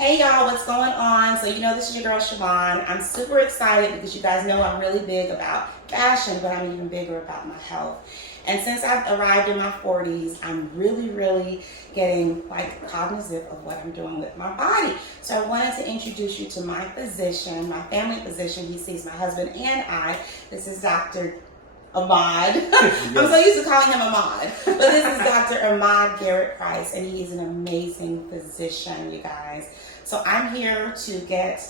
Hey y'all, what's going on? So you know this is your girl Siobhan. I'm super excited because you guys know I'm really big about fashion, but I'm even bigger about my health. And since I've arrived in my 40s, I'm really getting like cognizant of what I'm doing with my body. So I wanted to introduce you to my physician, my family physician. He sees my husband and I. This is Dr. Ahmad. Yes. I'm so used to calling him Ahmad. But this is Dr. Ahmad Garrett Price, and he's an amazing physician, you guys. So I'm here to get,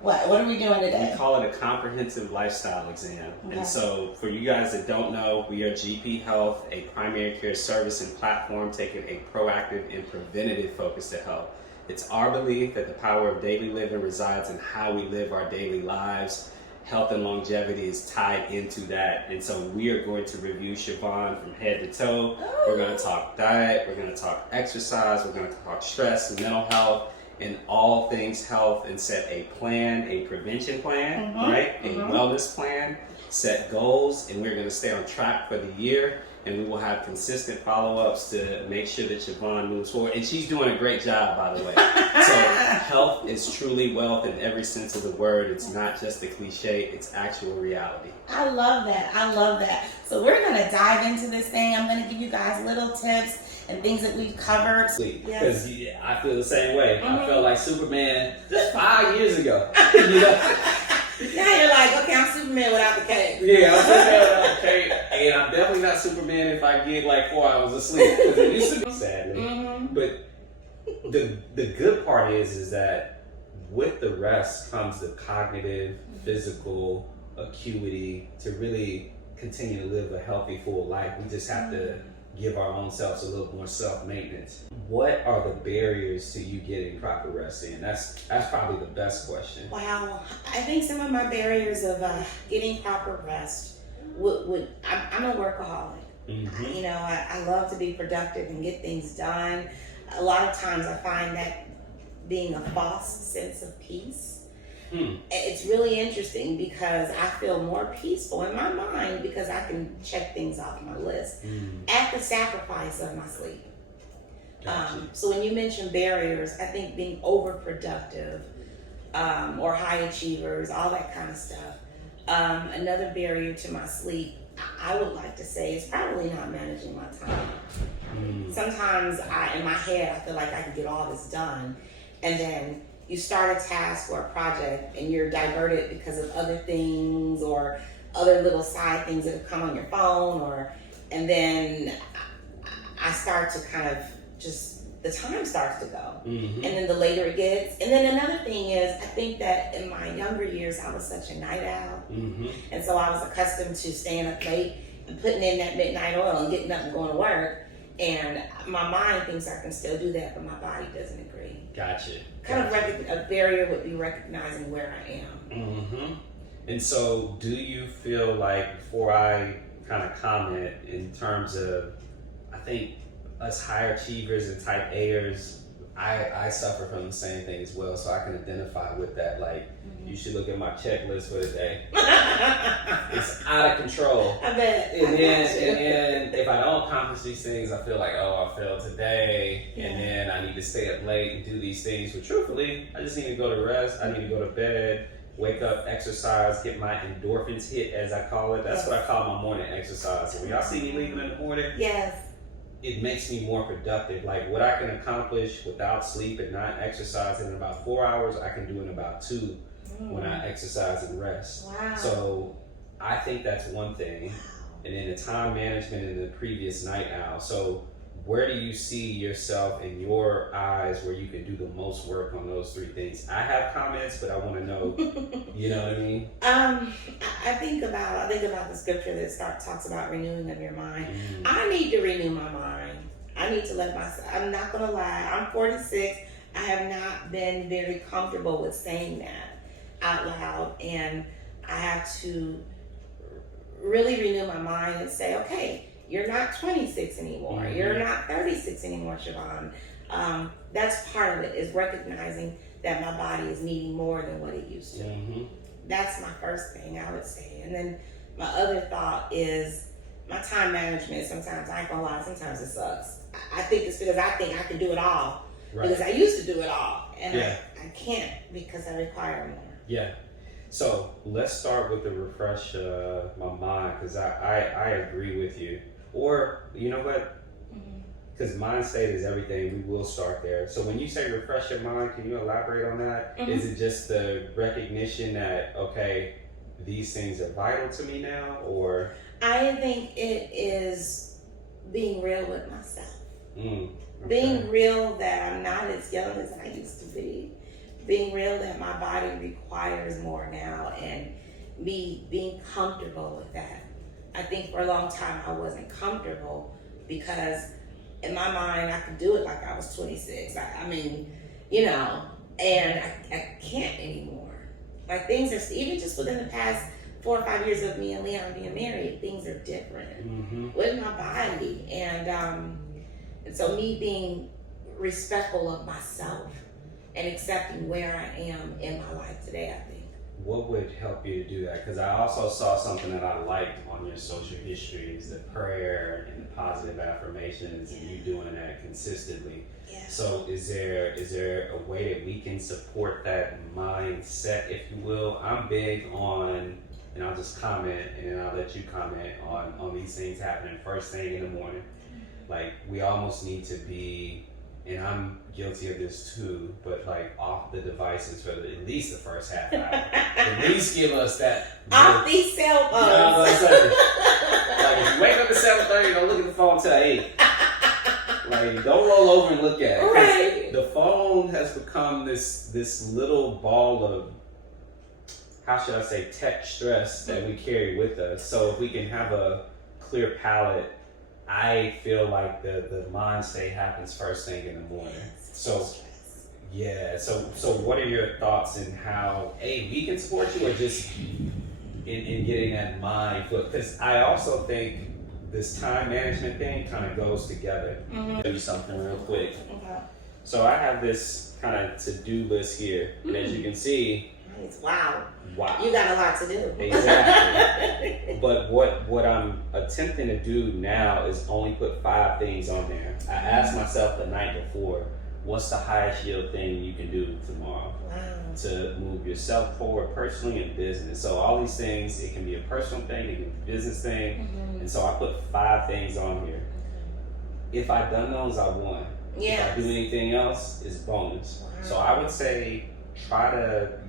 what are we doing today? We call it a comprehensive lifestyle exam. Okay. And so for you guys that don't know, we are GP Health, a primary care service and platform taking a proactive and preventative focus to health. It's our belief that the power of daily living resides in how we live our daily lives. Health and longevity is tied into that. And so we are going to review Siobhan from head to toe. We're going to talk diet, we're going to talk exercise, we're going to talk stress and mental health, and all things health, and set a plan, a prevention plan, right? A wellness plan, set goals, and we're going to stay on track for the year. And we will have consistent follow-ups to make sure that Siobhan moves forward. And she's doing a great job, by the way. So health is truly wealth in every sense of the word. It's not just a cliche, it's actual reality. I love that. I love that. So we're going to dive into this thing. I'm going to give you guys little tips and things that we've covered. Because I feel the same way. I felt like Superman 5 years ago. You know? Now you're like, okay, I'm Superman without the cape. Yeah, I'm Superman without the cape. And I'm definitely not Superman if I get like 4 hours of sleep. Because it used to be, sadly. But the good part is that with the rest comes the cognitive, physical acuity to really continue to live a healthy, full life. We just have to give our own selves a little more self-maintenance. What are the barriers to you getting proper rest in? That's probably the best question. Wow. I think some of my barriers of getting proper rest I'm a workaholic. You know, I love to be productive and get things done. A lot of times I find that being a false sense of peace. It's really interesting because I feel more peaceful in my mind because I can check things off my list at the sacrifice of my sleep. Gotcha. So when you mention barriers, I think being overproductive or high achievers, all that kind of stuff. Another barrier to my sleep, I would like to say, is probably not managing my time. Sometimes in my head, I feel like I can get all this done, and then you start a task or a project and you're diverted because of other things or other little side things that have come on your phone, and then I start to kind of the time starts to go. And then the later it gets. And then another thing is, I think that in my younger years, I was such a night owl. And so I was accustomed to staying up late and putting in that midnight oil and getting up and going to work. And my mind thinks I can still do that, but my body doesn't agree. Gotcha. Kind of a barrier would be recognizing where I am. And so do you feel like, before I kind of comment, in terms of, I think us high achievers and type A'ers, I suffer from the same thing as well, so I can identify with that. Like, you should look at my checklist for the day. It's out of control. I bet. And then if I don't accomplish these things, I feel like, oh, I failed today. And then I need to stay up late and do these things. But truthfully, I just need to go to rest. I need to go to bed, wake up, exercise, get my endorphins hit, as I call it. That's what I call my morning exercise. So when y'all see me leaving in the morning, it makes me more productive. Like, what I can accomplish without sleep and not exercising in about 4 hours, I can do in about 2 when I exercise and rest. Wow. So I think that's one thing. And then the time management and the previous night owl. So where do you see yourself in your eyes where you can do the most work on those 3 things? I have comments, but I want to know, you know what I mean? I think about the scripture that talks about renewing of your mind. I need to renew my mind. I need to let myself, I'm not going to lie, I'm 46. I have not been very comfortable with saying that out loud. And I have to really renew my mind and say, okay, you're not 26 anymore. You're not 36 anymore, Siobhan. That's part of it, is recognizing that my body is needing more than what it used to. That's my first thing I would say. And then my other thought is my time management. Sometimes, I ain't gonna lie, sometimes it sucks. I think it's because I think I can do it all. Because I used to do it all. and Yeah. I can't because I require more. Yeah. So let's start with the refresh my mind, because I agree with you. Or you know what? Because mind state is everything. We will start there. So when you say refresh your mind, can you elaborate on that? Is it just the recognition that, okay, these things are vital to me now, or? I think it is being real with myself. Okay. Being real that I'm not as young as I used to be. Being real that my body requires more now, and me being comfortable with that. I think for a long time I wasn't comfortable because in my mind I could do it like I was 26. I mean, you know, and I can't anymore. Like things are, even just within the past 4 or 5 years of me and Leon being married, things are different with my body. And so me being respectful of myself and accepting where I am in my life today, I think. What would help you to do that? Because I also saw something that I liked on your social history is the prayer and the positive affirmations, and you doing that consistently. Yeah. So is there a way that we can support that mindset, if you will? I'm big on, and I'll just comment and then I'll let you comment on these things happening first thing in the morning. Like we almost need to be, and I'm guilty of this too, but like off the devices for at least the first half hour. At least give us that. Off these cell phones. You know what I'm saying? Like if you wake up at 7:30, don't look at the phone till 8. Like don't roll over and look at it. Right. The phone has become this little ball of, how should I say, tech stress that we carry with us. So if we can have a clear palette, I feel like the mind state happens first thing in the morning. So yeah, so what are your thoughts in how we can support you, or just in getting that mind flip? Because I also think this time management thing kind of goes together. Do something real quick. Okay. So I have this kind of to-do list here, and as you can see, Wow. wow. You got a lot to do. Exactly. But what I'm attempting to do now is only put 5 things on there. I asked myself the night before, what's the highest yield thing you can do tomorrow Wow. to move yourself forward personally and business? So all these things, it can be a personal thing, it can be a business thing. And so I put 5 things on here. If I've done those, I won. Yeah. If I do anything else, it's bonus. Wow. So I would say,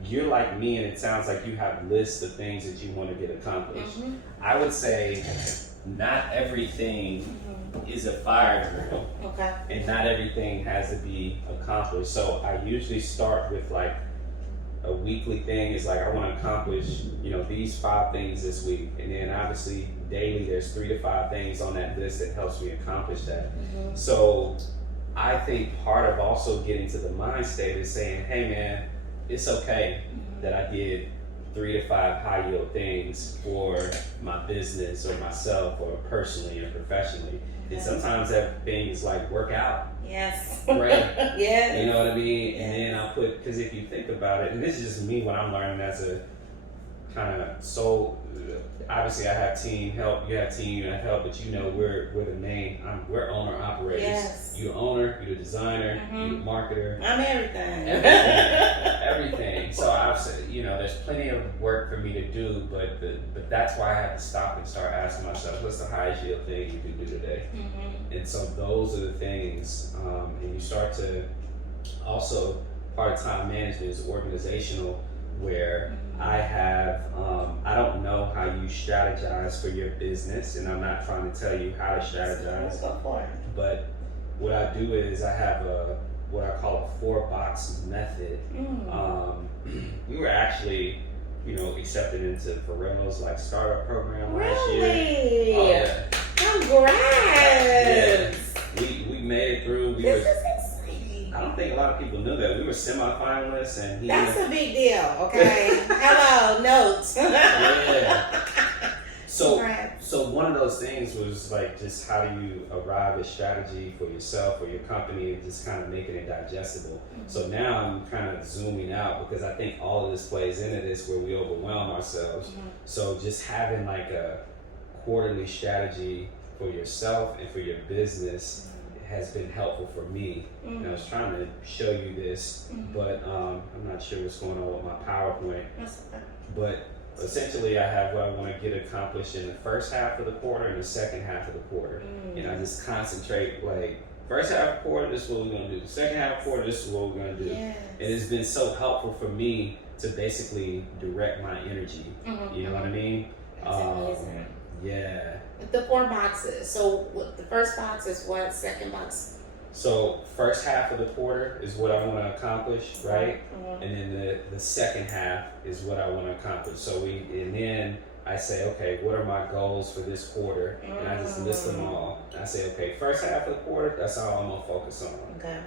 you're like me, and it sounds like you have lists of things that you want to get accomplished. I would say not everything is a fire drill, Okay. and not everything has to be accomplished. So I usually start with like a weekly thing. Is like I want to accomplish, these 5 things this week, and then obviously daily there's 3 to 5 things on that list that helps me accomplish that. So I think part of also getting to the mind state is saying, hey man, it's okay that I did 3 to 5 high yield things for my business or myself or personally or professionally. And sometimes that thing is like work out. Yes. Right. Yes. You know what I mean? And then I'll put, because if you think about it, and this is just me, what I'm learning as a kind of obviously I have team help, you have team, you have help, but we're the main, we're owner operators. Yes. You're the owner, you're the designer, you're the marketer. I'm everything. Everything. So I've said, there's plenty of work for me to do, but that's why I have to stop and start asking myself, what's the highest yield thing you can do today? And so those are the things, and you start to also, part of time management is organizational, where I have, I don't know how you strategize for your business, and I'm not trying to tell you how to strategize, Go for it. but what I do is I have what I call a 4-box method. We were actually, accepted into Pharrell's like startup program last year. Really? Oh, yeah. Congrats. Yeah. We made it through. This is exciting. I don't think a lot of people knew that. We were semifinalists, and That's a big deal, okay? Hello, notes. Yeah. Congrats. So one of those things was like, just how do you arrive at strategy for yourself or your company, and just kind of making it digestible. So now I'm kind of zooming out, because I think all of this plays into this, where we overwhelm ourselves. So just having like a quarterly strategy for yourself and for your business has been helpful for me. And I was trying to show you this, but I'm not sure what's going on with my PowerPoint. That's okay. But essentially, I have what I want to get accomplished in the first half of the quarter and the second half of the quarter. And I just concentrate, like, first half of the quarter, this is what we're going to do. The second half of the quarter, this is what we're going to do. Yes. And it's been so helpful for me to basically direct my energy. You know what I mean? That's amazing. Yeah. The 4 boxes. So what, the first box is what? Second box? So first half of the quarter is what I want to accomplish, right? Mhm. And then the second half is what I want to accomplish. And then I say, okay, what are my goals for this quarter? And I just list them all. And I say, okay, first half of the quarter, that's all I'm gonna focus on. Okay.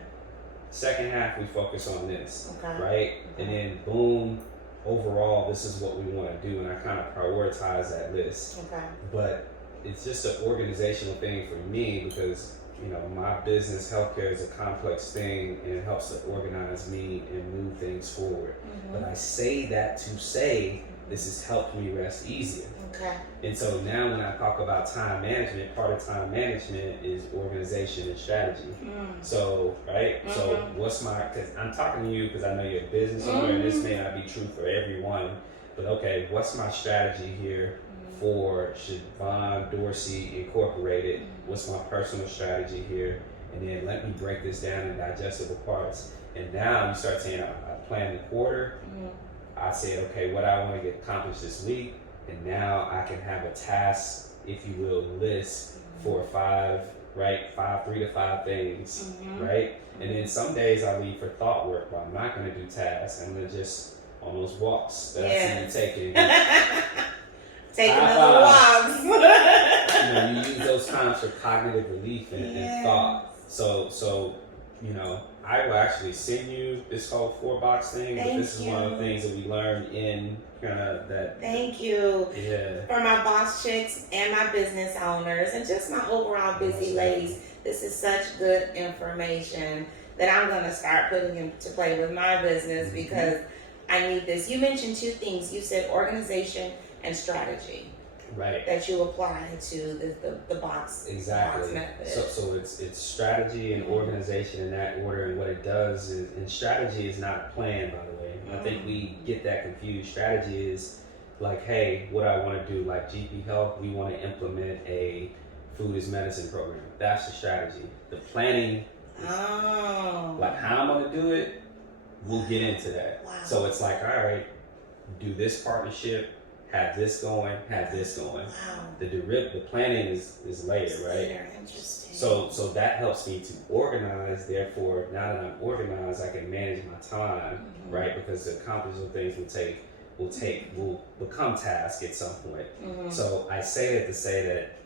Second half, we focus on this, Okay. right? And then boom, overall, this is what we want to do, and I kind of prioritize that list. Okay. But it's just an organizational thing for me because, you know, my business, healthcare, is a complex thing, and it helps to organize me and move things forward. But I say that to say this has helped me rest easier. Okay. And so now when I talk about time management, part of time management is organization and strategy. So, right? So what's because I'm talking to you because I know you're a business owner, and this may not be true for everyone, but okay, what's my strategy here for Siobhan Dorsey Incorporated? What's my personal strategy here? And then let me break this down in digestible parts. And now you start saying, I plan the quarter. I said, okay, what I want to get accomplished this week. And now I can have a task, if you will, list for 5, right? 3 to 5 things, right? And then some days I leave for thought work, but I'm not going to do tasks. I'm going to just on those walks that I see you taking. Taking those walks. You know, you use those times for cognitive relief and thought. So, you know, I will actually send you this whole 4-box thing, but this is one of the things that we learned in kind of that. Thank you. Yeah. For my boss chicks and my business owners and just my overall busy ladies, this is such good information that I'm going to start putting into play with my business because I need this. You mentioned 2 things. You said organization and strategy. Right. That you apply to the box. Exactly. Box method. So it's strategy and organization in that order, and what it does is, and strategy is not a plan, by the way. I think we get that confused. Strategy is like, hey, what I want to do, like GP Health, we want to implement a food is medicine program. That's the strategy. The planning, like how I'm going to do it, we'll get into that. Wow. So it's like, all right, do this partnership, have this going, have this going. Wow. The planning is later, right? Very interesting. So that helps me to organize. Therefore, now that I'm organized, I can manage my time, right? Because the accomplishment things will become tasks at some point. So I say that to say that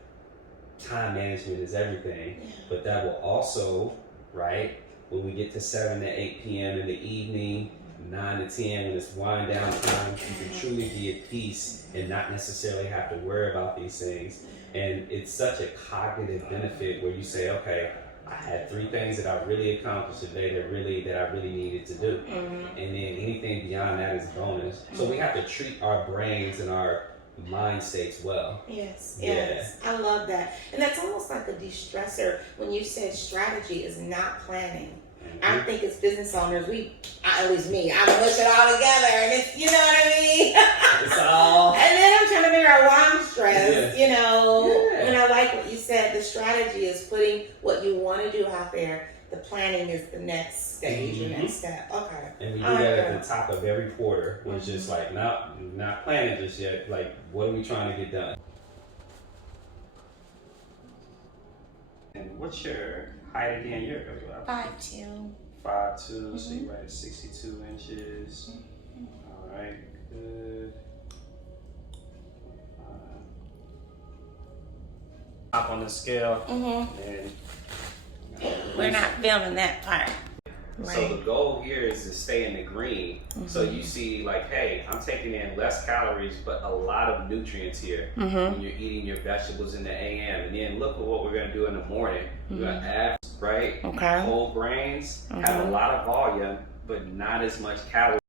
time management is everything, but that will also, right, when we get to 7 to 8 p.m. in the evening, 9 to 10 when it's wind down time, you can truly be at peace and not necessarily have to worry about these things. And it's such a cognitive benefit where you say, okay, I had 3 things that I really accomplished today that I really needed to do. And then anything beyond that is bonus. So we have to treat our brains and our mind states well. Yes. I love that. And that's almost like a de-stressor when you said strategy is not planning. I think as business owners, at least me, I push it all together, and it's, you know what I mean? It's all. And then I'm trying to figure out why I'm stressed, you know? And I like what you said, the strategy is putting what you want to do out there. The planning is the next stage, the next step. Okay. And we do that at the top of every quarter, where it's just like, not planning just yet, like, what are we trying to get done? And what's your height again? You're 5'2". 5'2", so you're right at 62 inches. All right, good. Hop on the scale. And We're not filming that part. so the goal here is to stay in the green. So you see, like, hey, I'm taking in less calories, but a lot of nutrients here when you're eating your vegetables in the AM. And then look at what we're gonna do in the morning. We're gonna add, right? Okay. Whole grains have a lot of volume, but not as much calories.